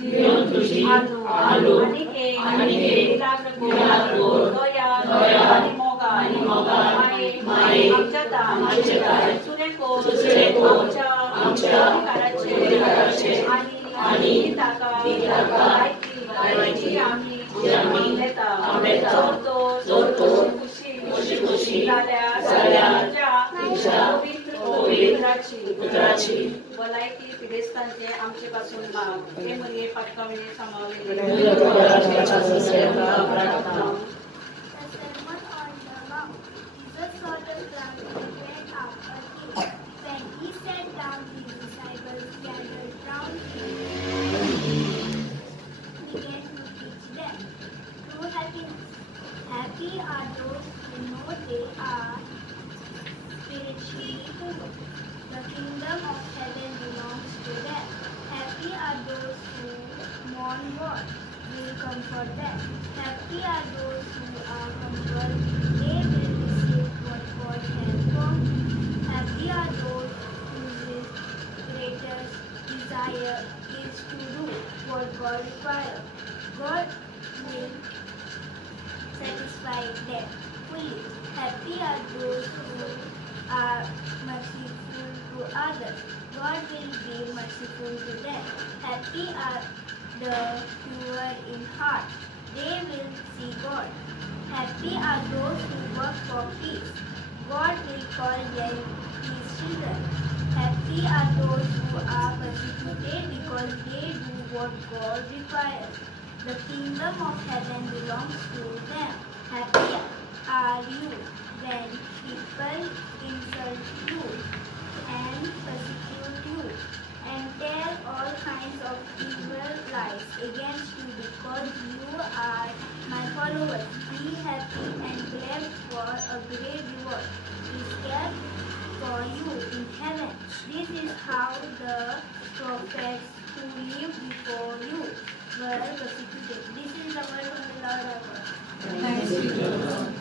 घेऊन तुझी आलो आणि माये आमच्या आणि खुशी पुत्राची भलायकी पिडेस्तांचे आमचे पासून माग हे म्हणजे पाटकाविणे समावले Happy are those who know they are spiritually poor. The kingdom of heaven belongs to them. Happy are those who mourn God will comfort them. Happy are those who are comforted, they will receive what God has promised. Happy are those whose greatest desire is to do what God requires. God will satisfy them fully. Happy are those who are merciful to others. God will be merciful to them. Happy are the pure in heart. They will see God. Happy are those who work for peace. God will call them His children. Happy are those who are persecuted because they do what God requires. The kingdom of heaven belongs to them. Happy are you when people insult you and persecute you and tell all kinds of evil lies against you because you are my followers. Be happy and glad, for a great reward is kept for you in heaven. This is how the prophets who lived before you were persecuted. This is the word of the Lord our God. Thanks be to God.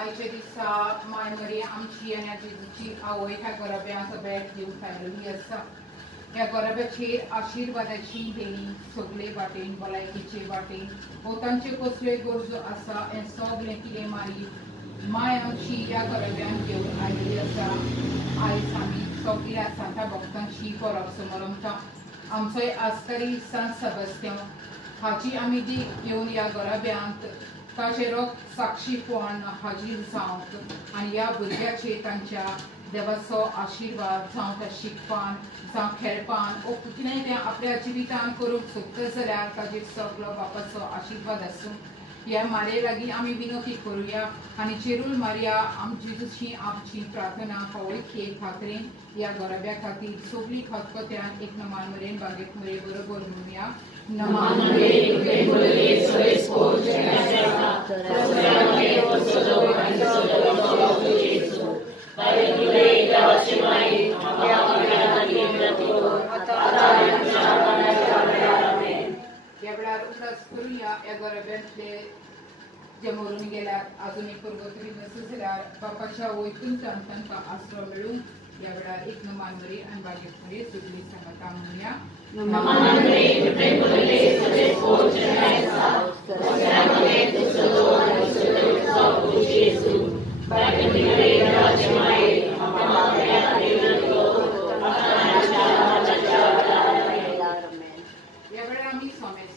आयच्या दिसा माय मरी आमची आनी जेजूची आवय ह्या गरब्यांक भेट दिवंक आयिल्ली आसा. ह्या गरब्याचेर आशिर्वादाची देणी सगळे वाटेन भलायकेचे वाटेन वो तांचे कसल्योय गरजो आसा हें सगळें कितें मारी माय आमची ह्या गरब्यांक घेवन आयिल्ली आसा. आयज आमी सगळ्या सांता भक्तांची परब समरमता आमचोय आस्करी सांत सेबास्त्यान हाची आमी दी घेवन ह्या गरब्यांत ताचे रक्त साक्षीपण हाजीर जावंक आनी ह्या भुरग्याचेर तांच्या देवाचो आशिर्वाद जावं त्या शिकपान जावं खेळपान वो कितेंय तें आपल्या जिवितान करूंक सोदता जाल्यार ताजेर सगळो बापाचो आशिर्वाद आसूं ह्या मारे लागीं आमी विनोती करूया आनी चेरूल मारया आमची प्रार्थना पवळी खात्रेन ह्या गरब्या खातीर सगळी खतखत्यान एक नमान मरेन बागेत मरे बरोबर म्हणुया. नमान मरे तुवें बोलले सगळे स्पोर्ट या वेळार उगडास करूया या गरब्यांतले जे मरून गेल्यात अजून एक प्रगती नसेल जाल्यार बापाच्या वैकुंठांत तांकां आसरो मेळूं. या वेळार एक नमान मरे आनी बागेत मरे सगळी सांगता म्हणुया.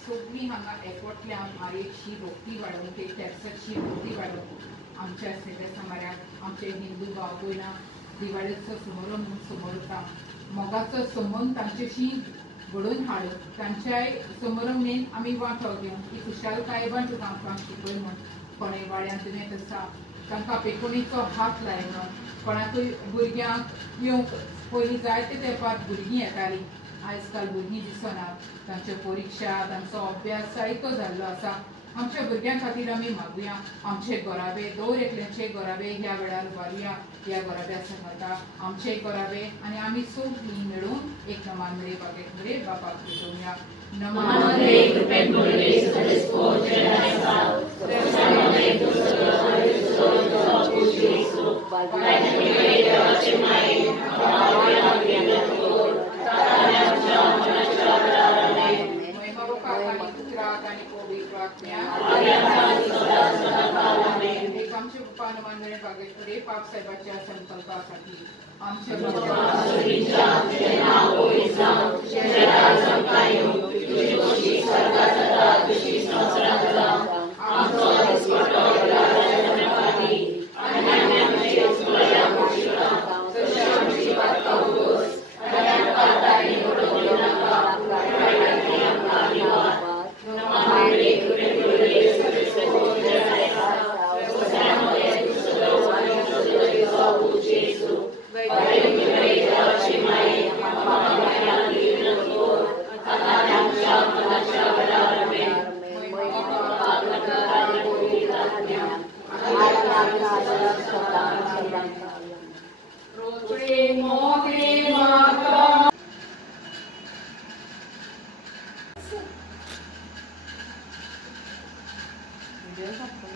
सगळी हांगा एकवटल्यान मारेची रोखडी वाडोवंक टॅक्साची रोखडी वाडोवंक आमच्या सगळ्या समाजाक आमचे हिंदू भाव भयणां दिवाळेचो समारंभ समोर येता. मोगाचो संबंध तांचेशी घडोवन हाडप तांच्याय समारंभेन आमी वांटो घेवन ही खुशालकाय बांदूंक आमकां शिकय म्हण कोणें वाड्यांत दुयेंत आसा तांकां पेकोणीचो हात लाय म्हण कोणाकूय भुरग्यांक येवंक पयलीं जायते तेंपार भुरगीं येतालीं. आयज काल भुरगीं दिसनात. तांच्यो परिक्षा तांचो अभ्यास जायतो जाल्लो आसा. आमच्या भुरग्यां खातीर आमी मागुया आमचे गोराबे दर एकल्याचे गोराबे ह्या वेळार उबारुया. ह्या गोराब्या सांगता आमचे गोराबे आनी आमी सगळीं मेळून एक नमान मरे बागेत मरे बापाक भेटोवया. नमान मरे कृपेन बोलले सगळे स्पोर्ट पाप साहेबाच्या संकल्पासाठी आमच्या Deus